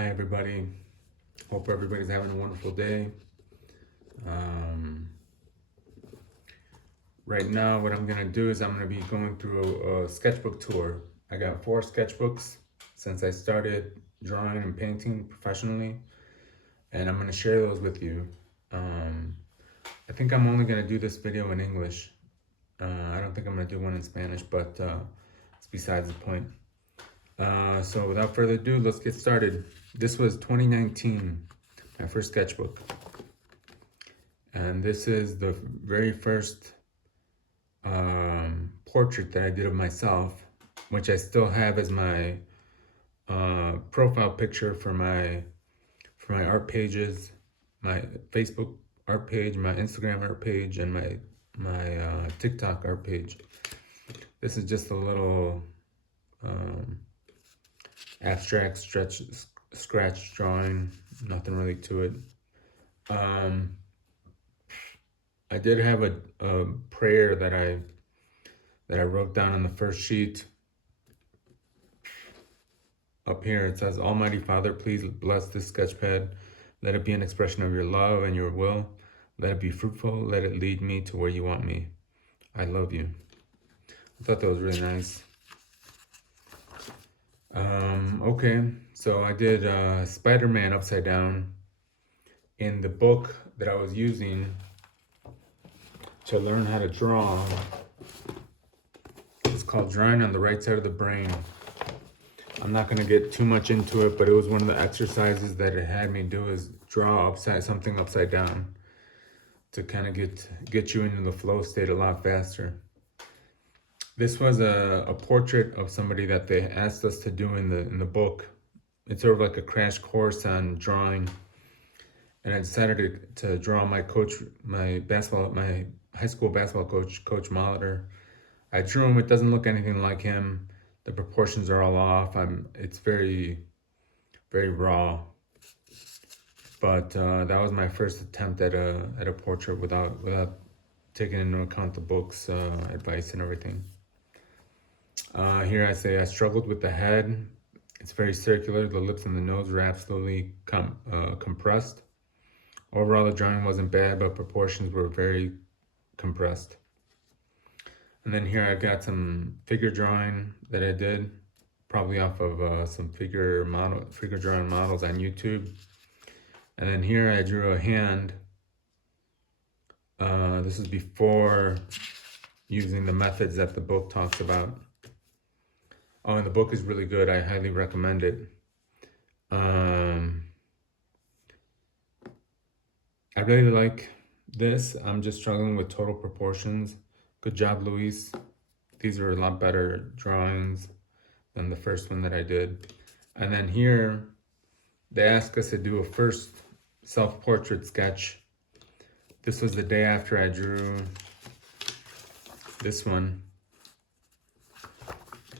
Hi everybody, hope everybody's having a wonderful day. Right now what I'm gonna do is I'm gonna be going through a sketchbook tour. I got 4 sketchbooks since I started drawing and painting professionally, and I'm gonna share those with you. I think I'm only gonna do this video in English. I don't think I'm gonna do one in Spanish, but it's besides the point. So without further ado, let's get started. This was 2019, my first sketchbook. And this is the very first portrait that I did of myself, which I still have as my profile picture for my art pages, my Facebook art page, my Instagram art page, and my TikTok art page. This is just a little abstract scratch drawing, nothing really to it. I did have a prayer that I wrote down on the first sheet. Up here it says, Almighty Father, please bless this sketch pad. Let it be an expression of your love and your will. Let it be fruitful. Let it lead me to where you want me. I love you. I thought that was really nice. Okay, so I did Spider-Man upside down in the book that I was using to learn how to draw. It's called Drawing on the Right Side of the Brain. I'm not gonna get too much into it, but it was one of the exercises that it had me do is draw something upside down to kind of get you into the flow state a lot faster. This was a portrait of somebody that they asked us to do in the book. It's sort of like a crash course on drawing. And I decided to draw my coach, my high school basketball coach, Coach Molitor. I drew him. It doesn't look anything like him. The proportions are all off. It's very, very raw. But that was my first attempt at a portrait without taking into account the book's advice and everything. Here I say I struggled with the head. It's very circular. The lips and the nose were absolutely compressed. Overall, the drawing wasn't bad, but proportions were very compressed. And then here I got some figure drawing that I did, probably off of some figure drawing models on YouTube. And then here I drew a hand. This is before using the methods that the book talks about. Oh, and the book is really good. I highly recommend it. I really like this. I'm just struggling with total proportions. Good job, Luis. These are a lot better drawings than the first one that I did. And then here, they asked us to do a first self-portrait sketch. This was the day after I drew this one.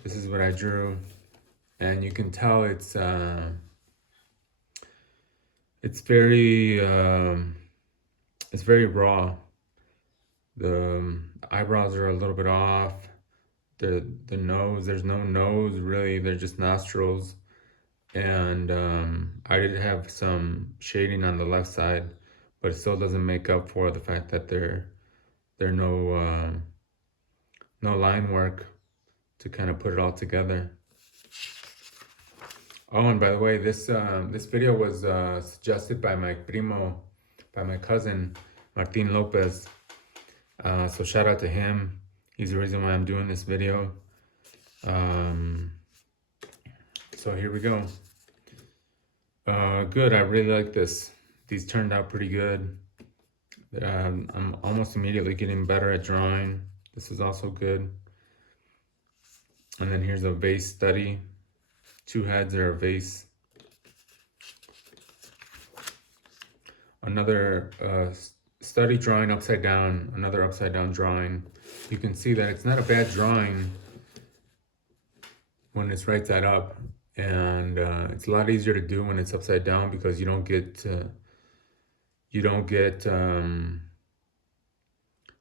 This is what I drew. And you can tell it's very raw. The eyebrows are a little bit off. The nose, there's no nose really, they're just nostrils. And I did have some shading on the left side, but it still doesn't make up for the fact that there no line work to kind of put it all together. Oh, and by the way, this video was suggested by my primo, by my cousin, Martin Lopez. So shout out to him. He's the reason why I'm doing this video. So here we go. Good, I really like this. These turned out pretty good. I'm almost immediately getting better at drawing. This is also good. And then here's a vase study. 2 heads are a vase. Another study drawing upside down, another upside down drawing. You can see that it's not a bad drawing when it's right side up, and it's a lot easier to do when it's upside down because you don't get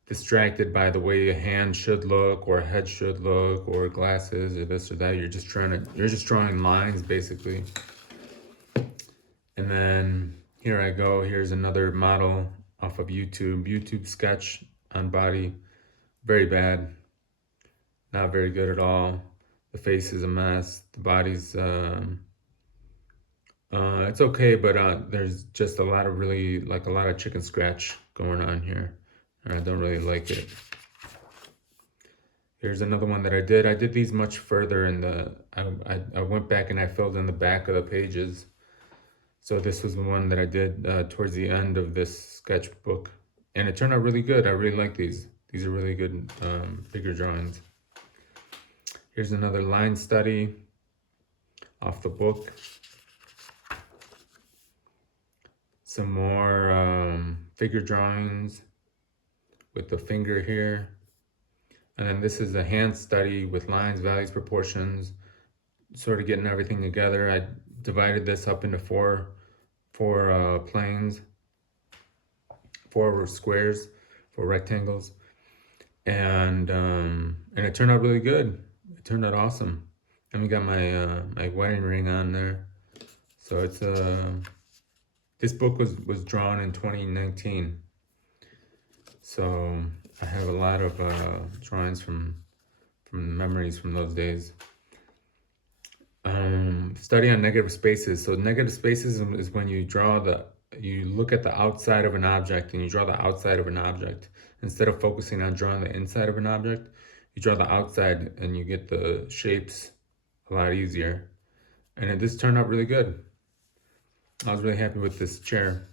distracted by the way a hand should look or a head should look or glasses or this or that. You're just drawing lines basically. And then here I go. Here's another model off of YouTube. YouTube sketch on body. Very bad. Not very good at all. The face is a mess. The body's it's okay, but there's just a lot of chicken scratch going on here, and I don't really like it. Here's another one that I did. I did these much further in the. I went back and I filled in the back of the pages. So this was the one that I did towards the end of this sketchbook, and it turned out really good. I really like these. These are really good figure drawings. Here's another line study off the book. Some more figure drawings with the finger here. And then this is a hand study with lines, values, proportions, sort of getting everything together. I divided this up into four planes, 4 squares, 4 rectangles. And it turned out really good. It turned out awesome. And we got my my wedding ring on there. So it's this book was drawn in 2019. So I have a lot of drawings from memories from those days. Study on negative spaces. So negative spaces is when you look at the outside of an object and you draw the outside of an object. Instead of focusing on drawing the inside of an object, you draw the outside and you get the shapes a lot easier. And this turned out really good. I was really happy with this chair.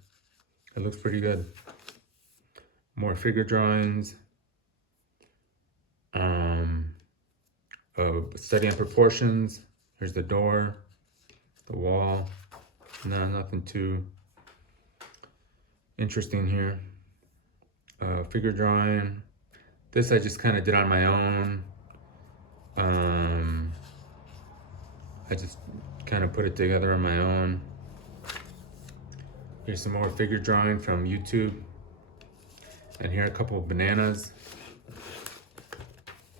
It looks pretty good. More figure drawings. Study on proportions. Here's the door, the wall. No, nothing too interesting here. Figure drawing. This I just kind of did on my own. I just kind of put it together on my own. Here's some more figure drawing from YouTube. And here are a couple of bananas.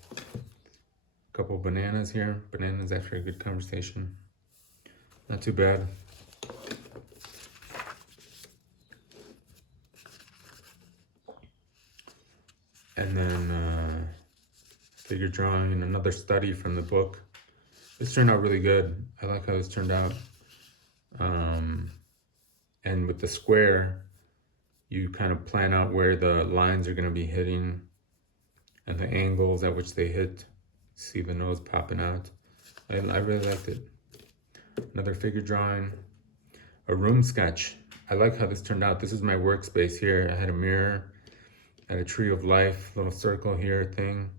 A couple of bananas here. Bananas after a good conversation. Not too bad. And then figure drawing and another study from the book. This turned out really good. I like how this turned out. And with the square, you kind of plan out where the lines are going to be hitting and the angles at which they hit. See the nose popping out. I really liked it. Another figure drawing. A room sketch. I like how this turned out. This is my workspace here. I had a mirror. I had a tree of life, little circle here thing.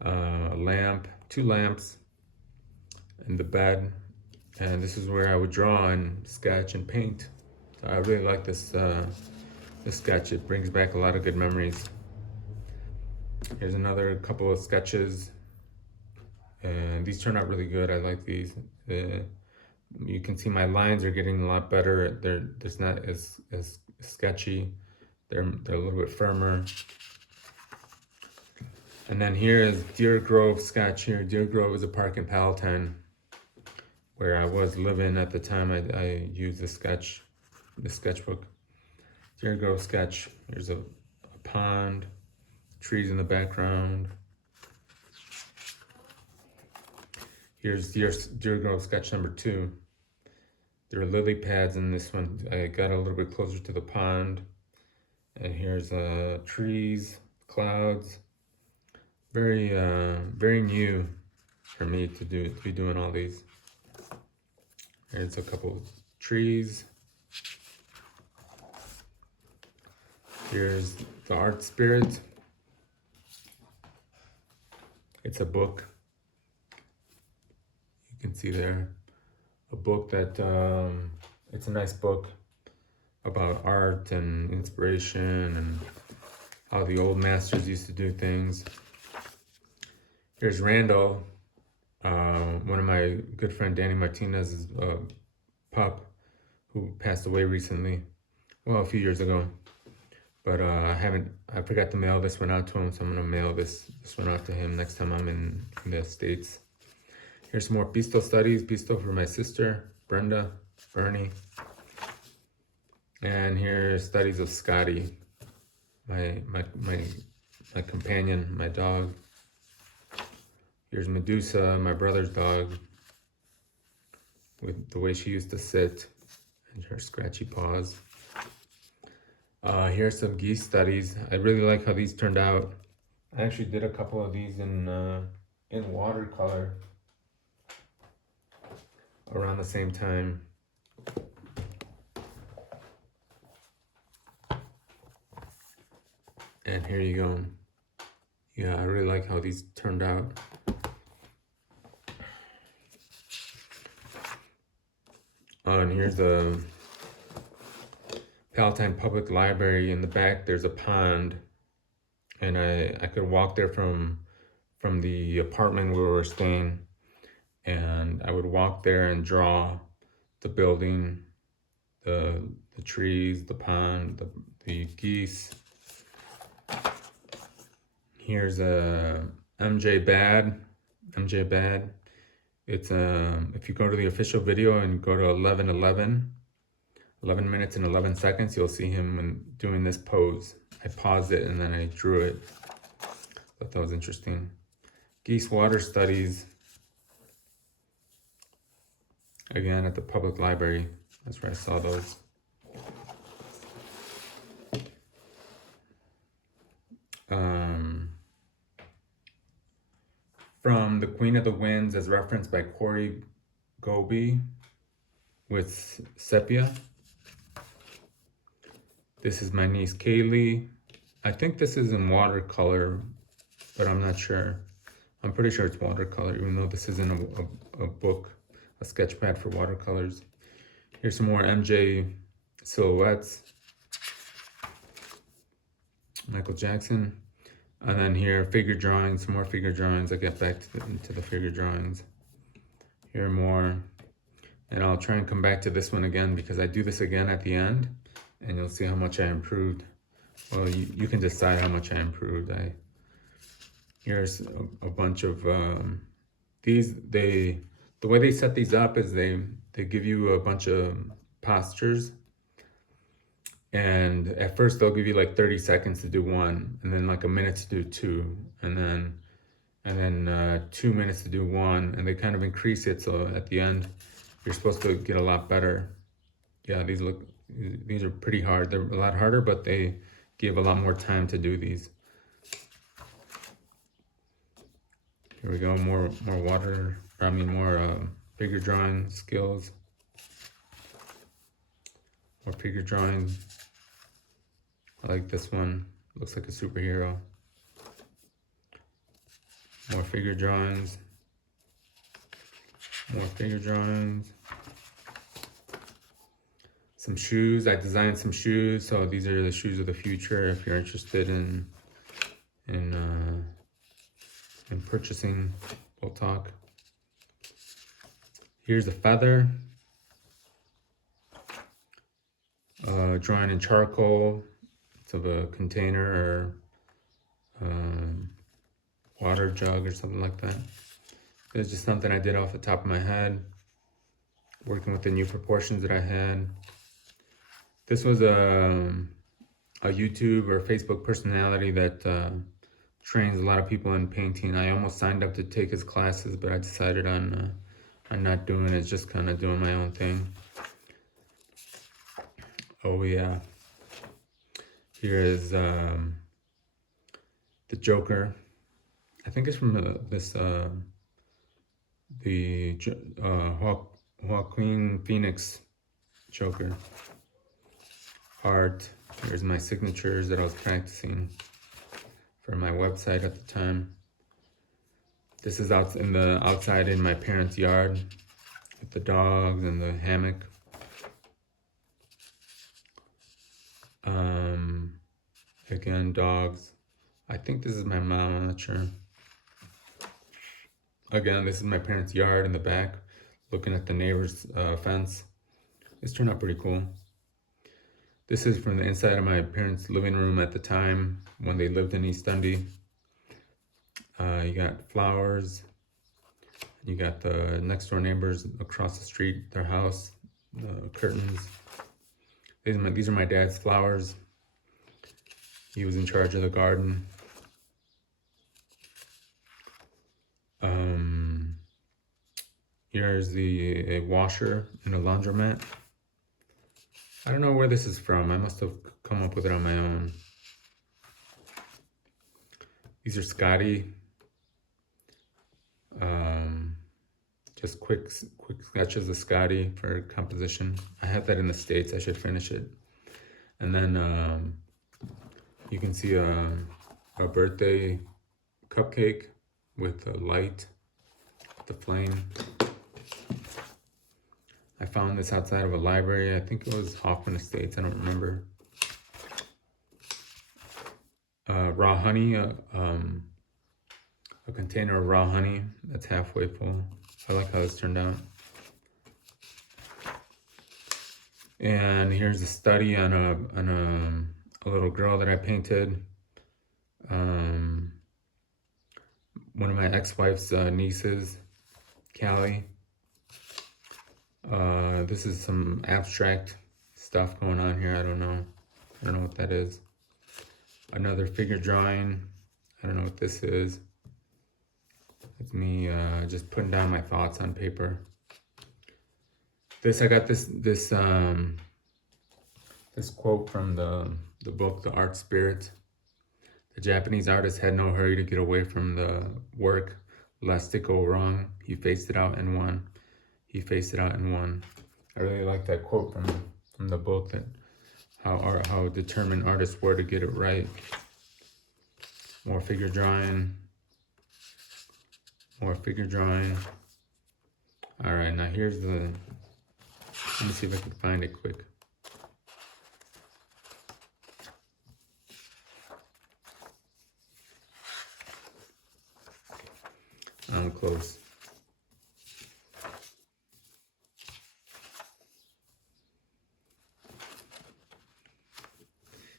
A lamp, 2 lamps, and the bed. And this is where I would draw and sketch and paint. So I really like this sketch. It brings back a lot of good memories. Here's another couple of sketches. And these turned out really good. I like these. You can see my lines are getting a lot better. They're not as sketchy. They're a little bit firmer. And then here is Deer Grove sketch here. Deer Grove is a park in Palatine where I was living at the time I used this sketchbook. Deer Grove sketch. Here's a pond, trees in the background. Here's Deer Grove sketch number 2. There are lily pads in this one. I got a little bit closer to the pond. And here's trees, clouds. Very very new for me to be doing all these. Here's a couple trees. Here's the art spirit. It's a book. You can see there a book that it's a nice book about art and inspiration and how the old masters used to do things. Here's Randall, one of my good friend Danny Martinez's pup, who passed away recently, well, a few years ago. But I forgot to mail this one out to him, so I'm gonna mail this one out to him next time I'm in the States. Here's some more Pisto studies. Pisto for my sister, Brenda, Bernie. And here are studies of Scotty, my companion, my dog. Here's Medusa, my brother's dog, with the way she used to sit and her scratchy paws. Here's some geese studies. I really like how these turned out. I actually did a couple of these in watercolor around the same time. And here you go. Yeah, I really like how these turned out. And here's the Palatine Public Library. In the back there's a pond, and I could walk there from the apartment where we were staying, and I would walk there and draw the building, the trees, the pond, the geese. Here's a MJ Bad. It's if you go to the official video and go to 11 minutes and 11 seconds, you'll see him doing this pose. I paused it and then I drew it. Thought that was interesting. Geese water studies. Again, at the public library. That's where I saw those. From The Queen of the Winds, as referenced by Corey Goby with sepia. This is my niece Kaylee. I think this is in watercolor, but I'm not sure. I'm pretty sure it's watercolor, even though this isn't a book, a sketch pad for watercolors. Here's some more MJ silhouettes. Michael Jackson. And then here, figure drawings, some more figure drawings. I'll get back to the figure drawings. Here are more. And I'll try and come back to this one again, because I do this again at the end, and you'll see how much I improved. Well, you can decide how much I improved. Here's a bunch of these. The way they set these up is they give you a bunch of postures. And at first they'll give you like 30 seconds to do one, and then like a minute to do two, and then 2 minutes to do one, and they kind of increase it, so at the end you're supposed to get a lot better. Yeah, these are pretty hard. They're a lot harder, but they give a lot more time to do these. Here we go, more figure drawing skills. More figure drawing. I like this one. Looks like a superhero. More figure drawings. More figure drawings. Some shoes. I designed some shoes. So these are the shoes of the future. If you're interested in purchasing, we'll talk. Here's a feather. Drawing in charcoal. It's of a container or water jug or something like that. It was just something I did off the top of my head, working with the new proportions that I had. This was a YouTube or Facebook personality that trains a lot of people in painting. I almost signed up to take his classes, but I decided on not doing it, just kind of doing my own thing. Oh yeah. Here is the Joker. I think it's from the Joaquin Phoenix Joker. Art. Here's my signatures that I was practicing for my website at the time. This is outside in my parents' yard with the dogs and the hammock. Again, dogs. I think this is my mom, I'm not sure. Again, this is my parents' yard in the back, looking at the neighbor's fence. This turned out pretty cool. This is from the inside of my parents' living room at the time when they lived in East Dundee. You got flowers. You got the next door neighbors across the street, their house, curtains. These are my dad's flowers. He was in charge of the garden. Here's a washer and a laundromat. I don't know where this is from. I must have come up with it on my own. These are Scotty. Just quick sketches of Scotty for composition. I have that in the States. I should finish it. And then you can see a birthday cupcake with the light, the flame. I found this outside of a library. I think it was Hoffman Estates. I don't remember. Raw honey, a container of raw honey that's halfway full. I like how this turned out. And here's a study on a little girl that I painted. One of my ex-wife's nieces, Callie. This is some abstract stuff going on here. I don't know what that is. Another figure drawing. I don't know what this is. It's me just putting down my thoughts on paper. I got this quote from the book, The Art Spirit. The Japanese artist had no hurry to get away from the work, lest it go wrong. He faced it out and won. He faced it out and won. I really like that quote from the book, that how determined artists were to get it right. More figure drawing. More figure drawing. All right, now here's let me see if I can find it quick. I'm close.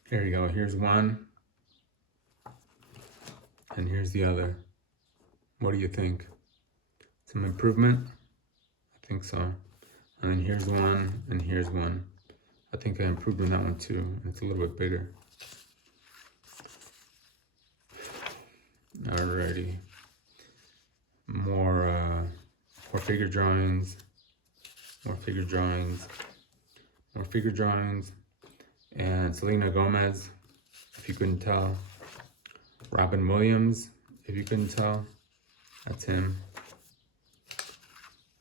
Here you go. Here's one. And here's the other. What do you think? Some improvement? I think so. And then here's one, and here's one. I think I improved on that one too. It's a little bit bigger. Alrighty. More figure drawings. More figure drawings. More figure drawings. And Selena Gomez, if you couldn't tell. Robin Williams, if you couldn't tell. That's him.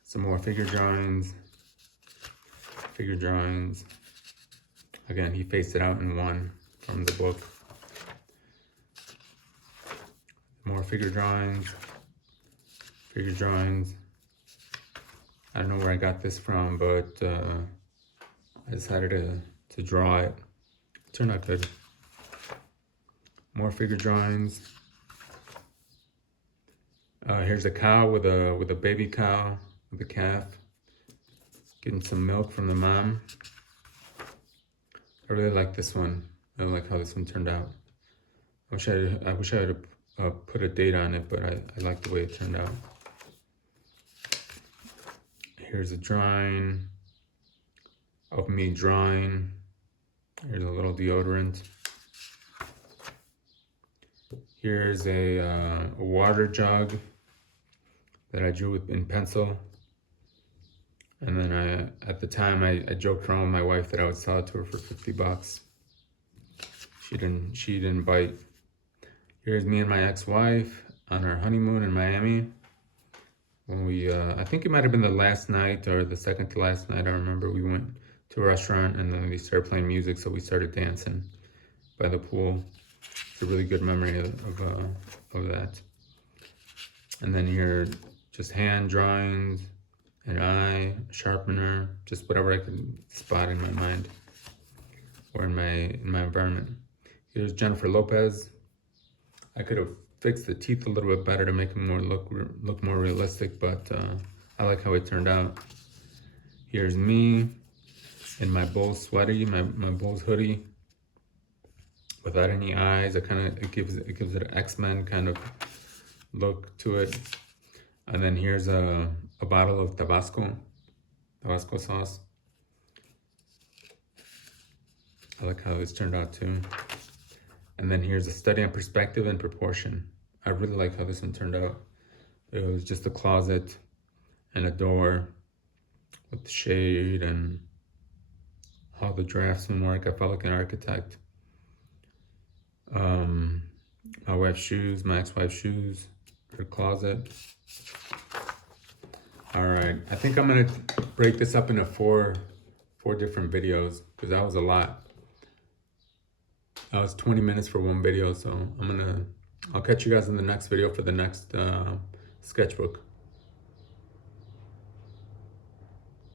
Some more figure drawings. Figure drawings. Again, he faced it out and won from the book. More figure drawings. Figure drawings. I don't know where I got this from, but I decided to draw it. It turned out good. More figure drawings. Here's a cow with a baby cow, with a calf, getting some milk from the mom. I really like this one. I like how this one turned out. I wish I had put a date on it, but I like the way it turned out. Here's a drawing of me drawing. Here's a little deodorant. Here's a water jug that I drew in pencil. And then at the time I joked around with my wife that I would sell it to her for $50. She didn't bite. Here's me and my ex-wife on our honeymoon in Miami. When we, I think it might have been the last night or the second to last night. I remember we went to a restaurant and then they started playing music, so we started dancing by the pool. It's a really good memory of that. And then here, just hand drawings, an eye, a sharpener, just whatever I could spot in my mind or in my environment. Here's Jennifer Lopez. I could have fixed the teeth a little bit better to make them look more realistic, but I like how it turned out. Here's me in my Bulls sweaty, my Bulls hoodie, without any eyes. It gives it an X-Men kind of look to it. And then here's a bottle of Tabasco sauce. I like how this turned out too. And then here's a study on perspective and proportion. I really like how this one turned out. It was just a closet and a door with the shade and all the draftsman work. I felt like an architect. My wife's shoes, my ex-wife's shoes, her closet. All right, I think I'm gonna break this up into four different videos because that was a lot. That was 20 minutes for one video, so I'll catch you guys in the next video for the next sketchbook.